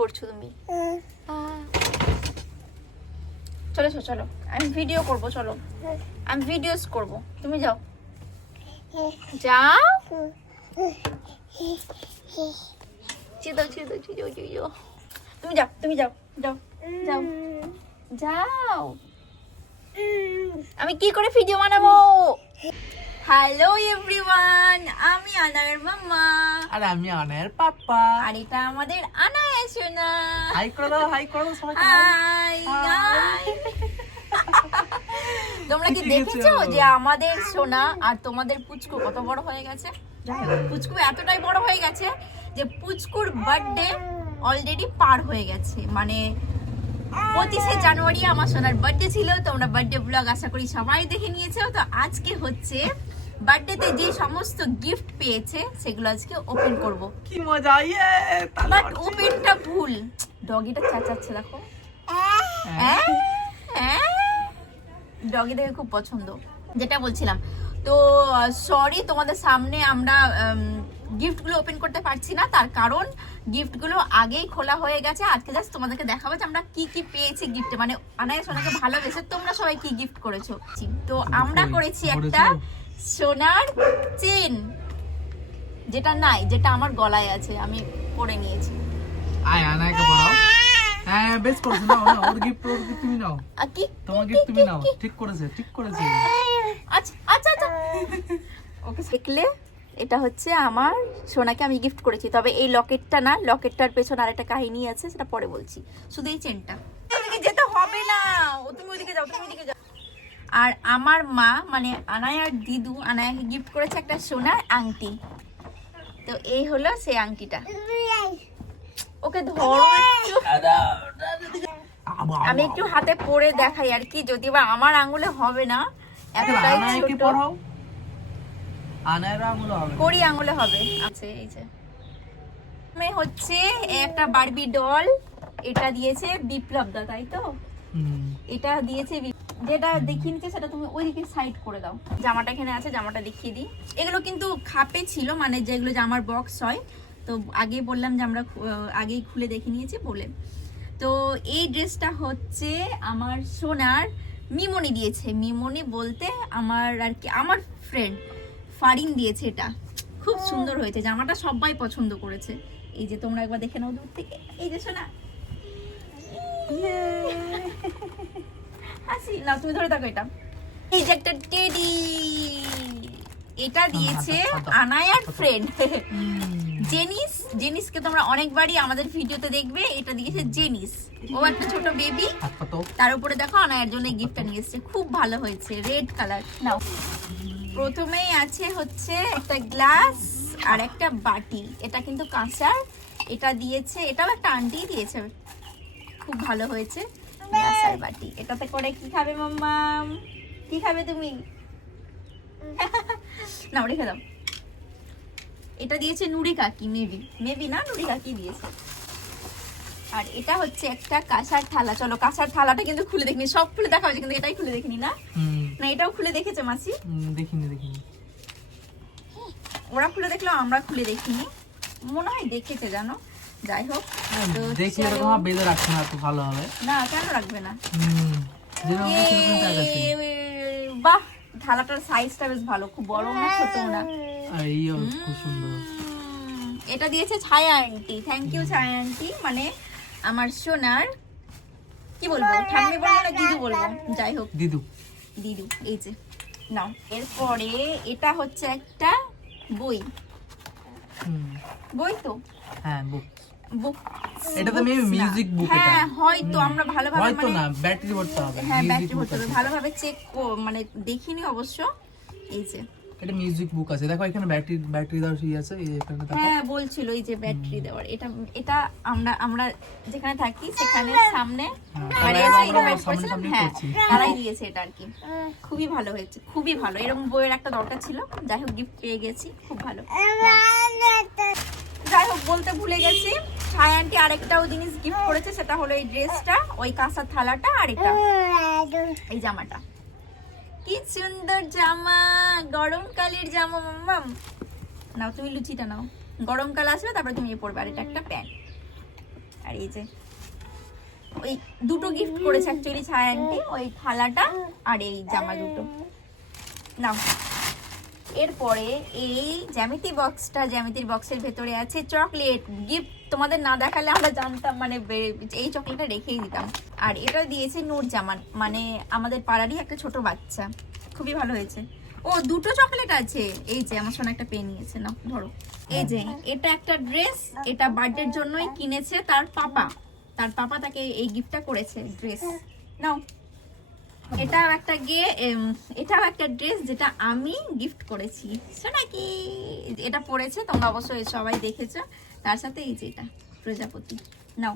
করছো তুমি? চলো চলো, আমি ভিডিও করব, চলো আমি ভিডিওস করব, তুমি যাও যাও। তুমি যাও, তুমি যাও যাও যাও যাও। আমি কি করে ভিডিও বানাবো? হ্যালো এভরিওয়ান, আমি আনায়ের মাম্মা আর আমি আনায়ের পাপা। আর এটা আমাদের আনায়া সোনা। হাই করে দাও, হাই করে দাও সবাইকে। High high. তোমরা কি দেখেছো যে আমাদের সোনা আর তোমাদের পুচকু কত বড় হয়ে গেছে? পুচকু এতটাই বড় হয়ে গেছে যে পুচকুর বার্থডে অলরেডি পার হয়ে গেছে। মানে 25শে জানুয়ারি আমার সোনার বার্থডে ছিল। তোমরা বার্থডে ব্লগ আশা করি সবাই দেখে নিয়েছো। তো আজকে হচ্ছে বার্থডেতে যে সমস্ত গিফট পেয়েছে সেগুলো আজকে ওপেন করব। কি মজা! ইয়ে বাট ওপেনটা ভুল। ডগিটা চেঁচাচ্ছে দেখো। ডগি দেখে খুব পছন্দ। যেটা বলছিলাম, তো সরি তোমাদের সামনে আমরা গিফটগুলো ওপেন করতে পারছি না, তার কারণ গিফটগুলো আগেই খোলা হয়ে গেছে। আজকে জাস্ট তোমাদেরকে দেখাবো যে আমরা কি কি পেয়েছি গিফটে। মানে আনায়া সোনাকে ভালোবেসে তোমরা সবাই কি গিফট করেছো। তো আমরা করেছি একটা সোনার চেন, যেটা নাই, যেটা আমার গলায় আছে, আমি পরে নিয়েছি। আয় আনায়াকে পড়াও। হ্যাঁ বেশ করেছে, নাও না ওর গিফট, ওর গিফট তুমি নাও। কি তোমার গিফট তুমি নাও। ঠিক করেছে, ঠিক করেছে। আচ্ছা আচ্ছা আচ্ছা। ওকে দেখলে, এটা হচ্ছে আমার সোনাকে আমি গিফট করেছি। তবে এই লকেটটা না, লকেটটার পেছনে আরেকটা কাহিনী আছে, সেটা পরে বলছি। শুধু এই চেনটা। ওদিকে যেতে হবে না, তুমি ওদিকে যাও, তুমি ওদিকে যাও। আর আমার মা মানে আনায়ার দিদু আনায়াকে গিফট করেছে একটা সোনার আংটি। তো এই হলো সেই আংটিটা। ওকে ধরো একটু, আমি একটু হাতে পরে দেখাই আর কি, যদি বা আমার আঙ্গুলে হবে না, এতটাই আনায়াকে ছোট। পড়াও। আনায়ের আঙুলে হবে, কড়ি আঙ্গুলে হবে। আচ্ছা এই যে হচ্ছে একটা বারবি ডল, এটা দিয়েছে বিপ্লব দা, তাই তো? এটা দিয়েছে যেটা দেখিয়ে নিচ্ছে সেটা তুমি ওইদিকে সাইড করে দাও। জামাটা এখানে আছে, জামাটা দেখিয়ে দিই। এগুলো কিন্তু খাপে ছিল, মানে যেগুলো জামার বক্স হয়। তো আগেই বললাম যে আমরা আগেই খুলে দেখে নিয়েছি বলে। তো এই ড্রেসটা হচ্ছে আমার সোনার মিমনি দিয়েছে। মিমনি বলতে আমার আর কি আমার ফ্রেন্ড ফারিন দিয়েছে। এটা খুব সুন্দর হয়েছে, জামাটা সবাই পছন্দ করেছে। এই যে তোমরা একবার দেখে নাও দূর থেকে। এই যে সোনা হাসি না, তুমি ধরে থাকো। এটা এই যে একটা টেডি, এটা দিয়েছে আনায়ার ফ্রেন্ড জেনিস। জেনিসকে তোমরা অনেকবারই আমাদের ভিডিওতে দেখবে। এটা দিয়েছে জেনিস, ও একটা ছোট বেবি। তার উপরে দেখো আনায়ার জন্য গিফটটা নিয়ে এসেছে, খুব ভালো হয়েছে, রেড কালার। নাও, প্রথমেই আছে হচ্ছে একটা গ্লাস আর একটা বাটি। এটা কিন্তু কাঁসার। এটা দিয়েছে, এটাও একটা আন্টি দিয়েছে, খুব ভালো হয়েছে। গ্লাস আর বাটি। এটাতে করে কি খাবে মাম্মাম? কি খাবে তুমি? না রেখে দাও। এটা দিয়েছে নুরি কাকি, মেবি না, নুরি কাকি দিয়েছে। আর এটা হচ্ছে একটা কাঁসার থালা। চলো কাঁসার থালাটা কিন্তু খুলে দেখিনি, সব খুলে দেখা হয়েছে কিন্তু এটাই খুলে দেখিনি। না না, এটাও খুলে দেখেছে মাসি? দেখিনি। ওরা খুলে দেখলো, আমরা খুলে দেখিনি। মনে হয় দেখেছে, জানো। যাই হোক, তো দেখলে তো তোমার বেঁধে রাখছে না, তো ভালো হবে না। কেন রাখবে না? বাহ, থালাটার সাইজটা বেশ ভালো, খুব বড় না ছোট না। খুব সুন্দর। এটা দিয়েছে ছায়া আন্টি। থ্যাংক ইউ ছায়া আন্টি, মানে আমার সোনার কি বলবো, ঠাম্মি বলবো না দিদু বলবো, যাই হোক দিদু। এই যে নাও। এরপরে এটা হচ্ছে একটা বই। বই তো, হ্যাঁ বুক। বুক, এটা তো মিউজিক বুক। এটা হ্যাঁ হয়তো আমরা ভালোভাবে হয়তো না, ব্যাটারি ভরতে হবে। হ্যাঁ ব্যাটারি ভরতে হবে, ভালোভাবে চেক মানে দেখিনি অবশ্য। এই যে এটা মিউজিক বুক আছে, দেখো এখানে ব্যাটারি দেওয়ার কি আছে, এই এখানে দেখো। হ্যাঁ বলছিল এই যে ব্যাটারি দেওয়ার। এটা আমরা যেখানে থাকি সেখানে সামনে গাড়ি আছে, ইনভাইট করেছিলাম। হ্যাঁ তারাই দিয়েছে এটা আর কি। খুবই ভালো হয়েছে, খুবই ভালো। এরকম বইয়ের একটা দরকার ছিল। যাই হোক গিফট পেয়ে গেছি, খুব ভালো। যাই হোক বলতে ভুলে গেছি, ছায়া আন্টি আরেকটাও জিনিস গিফট করেছে, সেটা হলো এই ড্রেসটা, ওই কাঁসার থালাটা, আর এটা এই জামাটা। কি সুন্দর জামা, গরমকালের জামা মাম্মাম। নাও তুমি লুচিটা নাও, গরমকাল আসবে তারপরে তুমি পরবে। আর এটা একটা প্যান্ট, আর এই যে ওই দুটো গিফট করেছে অ্যাকচুয়ালি ছায়া আন্টি, ওই থালাটা আর এই জামা দুটো। নাও, এরপরে এই জ্যামিতি বক্সটা, জ্যামিতির বক্সের ভেতরে আছে চকলেট গিফট। তোমাদের না দেখালে আমরা জানতাম, মানে এই চকলেটটা রেখেই দিতাম। আর এটা দিয়েছে নূরজামান, মানে আমাদের পাড়ারই একটা ছোট বাচ্চা, খুবই ভালো হয়েছে। ও দুটো চকলেট আছে। এই যে আমার সোনা একটা পেন নিয়েছে, নাও ধরো। এই যে এটা একটা ড্রেস, এটা বার্থডের জন্যই কিনেছে তার পাপা তাকে এই গিফটটা করেছে ড্রেস। নাও, এটাও একটা ড্রেস যেটা আমি গিফট করেছি সোনাকি। এটা পরেছে, তোমরা অবশ্যই সবাই দেখেছো। তার সাথে এই যে এটা প্রজাপতি। নাও,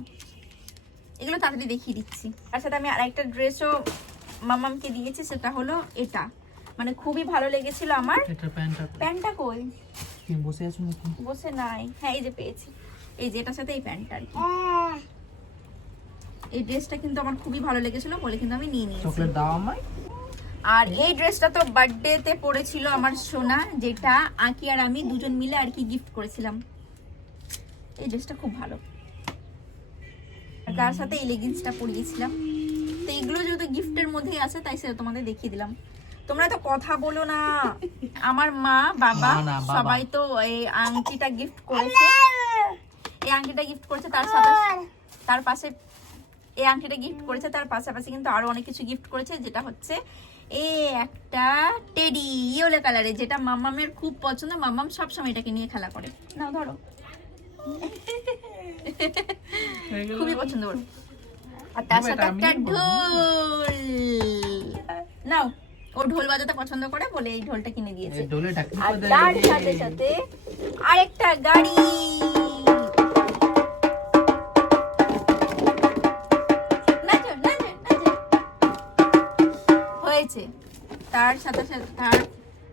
এগুলো তাড়াতাড়ি দেখিয়ে দিচ্ছি। তার সাথে আমি আরেকটা ড্রেসও মামামকে দিয়েছি, সেটা হলো এটা, মানে খুবই ভালো লেগেছিল আমার। এটা প্যান্টটা কই? কি বসে আছো নাকি? বসে নাই, হ্যাঁ এই যে পেয়েছি। এই যে এটার সাথে এই প্যান্টটা আর কি। এই ড্রেসটা কিন্তু আমার খুবই ভালো লেগেছিল বলে কিন্তু আমি নিয়ে নিয়েছি। চকলেট দাও আমায়। আর এই ড্রেসটা তো বার্থডেতে পরেছিল আমার সোনা, যেটা আঁকি আর আমি দুজন মিলে আর কি গিফট করেছিলাম। এই ড্রেসটা খুব ভালো। আর তার সাথে এই লেগিংসটা পরিয়েছিলাম। তো এগুলো যেহেতু গিফটের মধ্যেই আছে, তাই সেটা তোমাদের দেখিয়ে দিলাম। তোমরা তো কথা বলো না। আমার মা বাবা সবাই তো এই আংটিটা গিফট করেছে। এই আংটিটা গিফট করেছে, তার পাশে এই আংটিটা গিফট করেছে, তার পাশাপাশি কিন্তু আরো অনেক কিছু গিফট করেছে, যেটা হচ্ছে এই একটা টেডি ইয়েলো কালারের, যেটা মাম্মামের খুব পছন্দ। মাম্মাম সবসময় এটাকে নিয়ে খেলা করে। নাও ধরো, খুবই পছন্দ করে। আর তার সাথে একটা ঢোল। নাও, ও ঢোল বাজাতে পছন্দ করে বলে এই ঢোলটা কিনে দিয়েছে। আর তার সাথে সাথে আরেকটা গাড়ি। হয়েছে। তার সাথে সাথে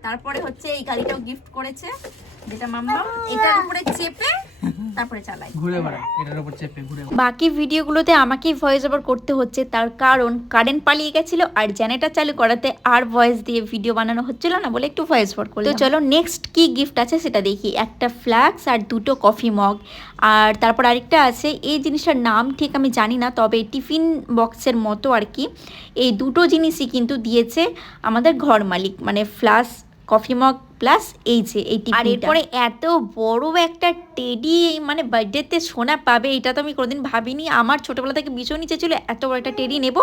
তারপরে হচ্ছে এই গাড়িটাও গিফট করেছে, যেটা মাম্মা এটার উপরে চেপে তারপরে চালায়, ঘুরে বেড়ায় এটার উপর চেপে ঘুরে। বাকি ভিডিওগুলোতে আমাকেই ভয়েস ওভার করতে হচ্ছে, তার কারণ কারেন্ট পালিয়ে গেছিল আর জেনারেটর চালু করাতে আর ভয়েস দিয়ে ভিডিও বানানো হচ্ছিল না বলে একটু ভয়েস ওভার করলাম। তো চলো নেক্সট কি গিফট আছে সেটা দেখি। একটা ফ্লাক্স আর দুটো কফি মগ, আর তারপর আরেকটা আছে, এই জিনিসটার নাম ঠিক আমি জানি না, তবে টিফিন বক্সের মতো আর কি। এই দুটো জিনিসই কিন্তু দিয়েছে আমাদের ঘর মালিক, মানে ফ্লাক্স, কফি মগ প্লাস এই যে এই টিফিনটা। আর এরপরে এত বড় একটা টেডি, মানে বার্থডেতে সোনা পাবে এটা তো আমি কোনোদিন ভাবিনি। আমার ছোটোবেলা থেকে ভীষণ ইচ্ছে ছিল এত বড় একটা টেডি নেব,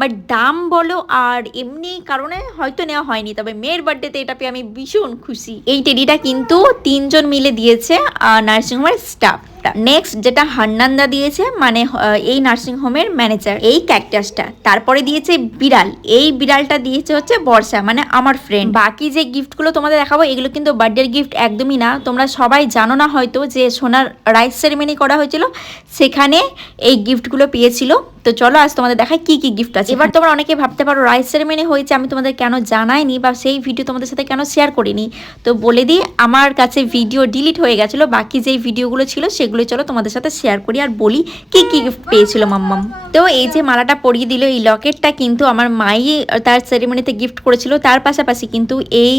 বাট দাম বলো আর এমনি কারণে হয়তো নেওয়া হয়নি, তবে মেয়ের বার্থডেতে এটা পেয়ে আমি ভীষণ খুশি। এই টেডিটা কিন্তু 3 জন মিলে দিয়েছে নার্সিংহোমের স্টাফ। নেক্সট যেটা হান্নান্দা দিয়েছে, মানে এই নার্সিংহোমের ম্যানেজার, এই ক্যাকটাসটা। তারপরে দিয়েছে বিড়াল, এই বিড়ালটা দিয়েছে হচ্ছে বর্ষা, মানে আমার ফ্রেন্ড। বাকি যে গিফটগুলো তোমাদের দেখাবো এগুলো কিন্তু বার্থডের গিফট একদমই না। তোমরা সবাই জানো না হয়তো যে সোনার রাইস সেরিমনি করা হয়েছিল, সেখানে এই গিফটগুলো পেয়েছিল। তো চলো আজ তোমাদের দেখাই কি কি গিফট আছে। এবার তোমরা অনেকে ভাবতে পারো রাইস সেরিমনি হয়েছে, আমি তোমাদের কেন জানাইনি বা সেই ভিডিও তোমাদের সাথে কেন শেয়ার করিনি। তো বলে দিই, আমার কাছে ভিডিও ডিলিট হয়ে গেছিলো, বাকি যেই ভিডিওগুলো ছিল সেগুলো চলো তোমাদের সাথে শেয়ার করি আর বলি কি কি গিফট পেয়েছিল মাম্মাম। তো এই যে মালাটা পরিয়ে দিল, এই লকেটটা কিন্তু আমার মাই তার সেরিমনিতে গিফট করেছিল। তার পাশাপাশি কিন্তু এই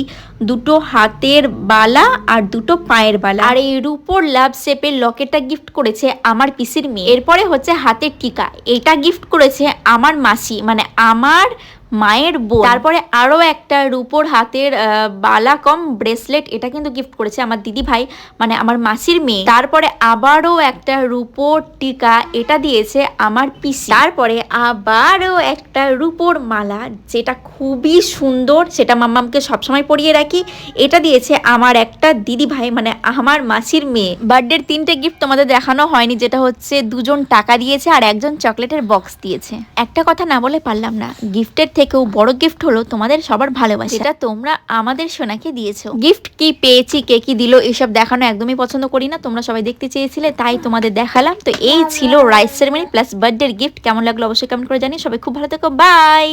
দুটো হাতের বালা আর দুটো পায়ের বালা, আর এই রূপোর লাভ শেপের লকেটটা গিফট করেছে আমার পিসির মেয়ে। এরপরে হচ্ছে হাতের টিকা, এটা গিফট করেছে আমার মাসি, মানে আমার মায়ের বোন। তারপরে আরও একটা রূপোর হাতের বালা কম ব্রেসলেট, এটা কিন্তু গিফট করেছে আমার দিদি ভাই, মানে আমার মাসির মেয়ে। তারপরে আবারও একটা রূপোর টিকা, এটা দিয়েছে আমার পিসি। তারপরে আবারও একটা রূপোর মালা, যেটা খুবই সুন্দর, সেটা মাম্মামকে সবসময় পরিয়ে রাখি। এটা দিয়েছে আমার একটা দিদি ভাই, মানে আমার মাসির মেয়ে। বার্থডের 3টে গিফট তোমাদের দেখানো হয়নি, যেটা হচ্ছে 2জন টাকা দিয়েছে আর 1জন চকলেটের বক্স দিয়েছে। একটা কথা না বলে পারলাম না, গিফটের থেকেও বড় গিফট হলো তোমাদের সবার ভালোবাসা, যেটা তোমরা আমাদের সোনাকে দিয়েছো। গিফট কি পেয়েছি, কে কি দিল, এসব দেখানো একদমই পছন্দ করি না। তোমরা সবাই দেখতে চেয়েছিলে তাই তোমাদের দেখালাম। তো এই ছিল রাইস সেরিমনি প্লাস বার্থডের গিফট। কেমন লাগলো অবশ্যই কমেন্ট করে জানিয়ে। সবাই খুব ভালো থেকো, বাই।